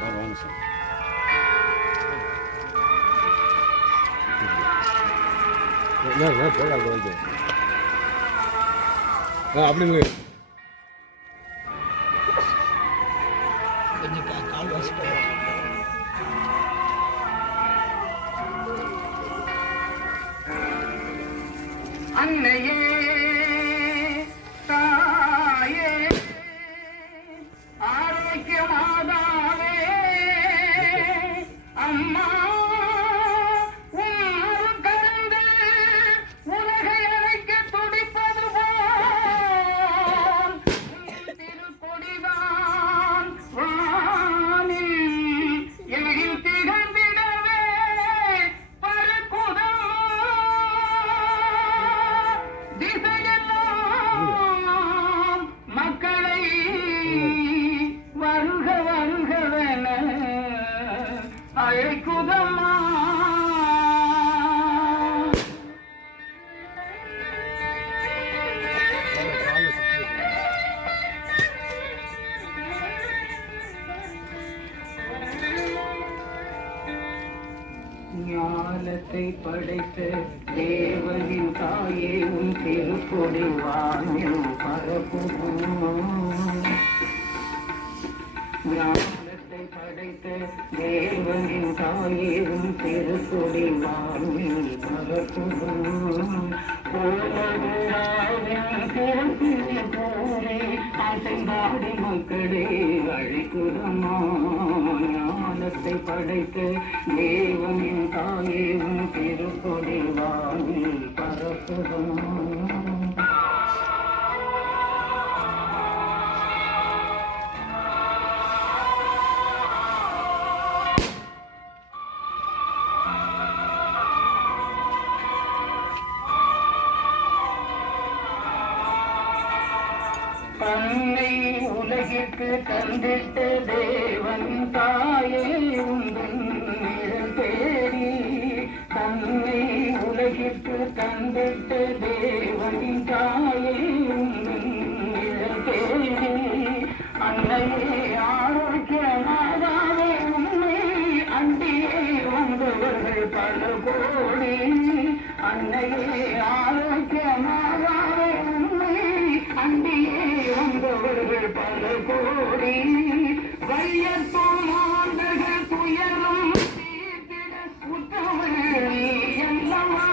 வாங்க சார். போகாது வந்து அப்படின்னு கொஞ்சம் கால் வாசிட்டு அன்னையே தாயே ஆரோக்கியமாதாவே அம்மா உன் கலந்து உலகை அழைக்க துடிப்பது போல் திருக்கொடிதான் வானில் எழில் திகழ்ந்திடவே பறக்குதம்மா திசையெல்லாம் மக்களை வருக வருகவென அழைக்குதம்மா. ஞானத்தை படைத்த தேவனின் தாயே உன் திருக்கொடி வானில் பரப்பும். ஞானத்தை படைத்த தேவனின் தாயே உன் திருக்கொடி வானில் பரப்பும். அசைந்தாடி மக்களே அழைக்குதம்மா. ஞானத்தை படைத்த தேவனின் தாயே உன் திருக்கொடி வானில் பரப்புதம்மா. தன்னை உலகிற்கு தந்திட்ட தேவன் தாயே உந்தன் நிழல் தேடி. தன்னை உலகிற்கு தந்திட்ட தேவன் தாயே உந்தன் நிழல் தேடி. அன்னையே ஆரோக்கியமாதாவே உன்னை அண்டியே வந்தவர்கள் பல கோடி. அன்னையே ஆரோக்கியமாதாவே உன்னை அண்டியே வந்தவர்கள் பல கோடி. வையத்தும் ஆண்டுகள் துயரும் தீர்த்திட உற்றவள் நீ அல்லவா.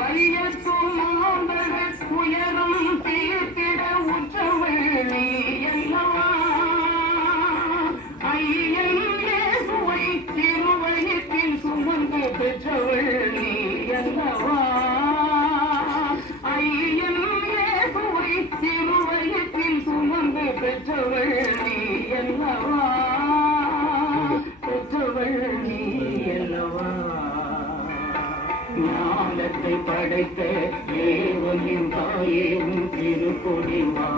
வையத்தும் ஆண்டுகள் துயரும் தீர்த்திட உற்றவள் நீ அல்லவா. ஐயன் இயேசுவை திருவயிற்றில் சுமந்து பெற்றவள் நீ அல்லவா. ஐயன் இயேசுவை திருவயிற்றில் சுமந்து பெற்றவள் நீ அல்லவா. பெற்றவள் நீ அல்லவா. ஞானத்தை படைத்த தேவனின் தாயே உன் திருக்கொடி வா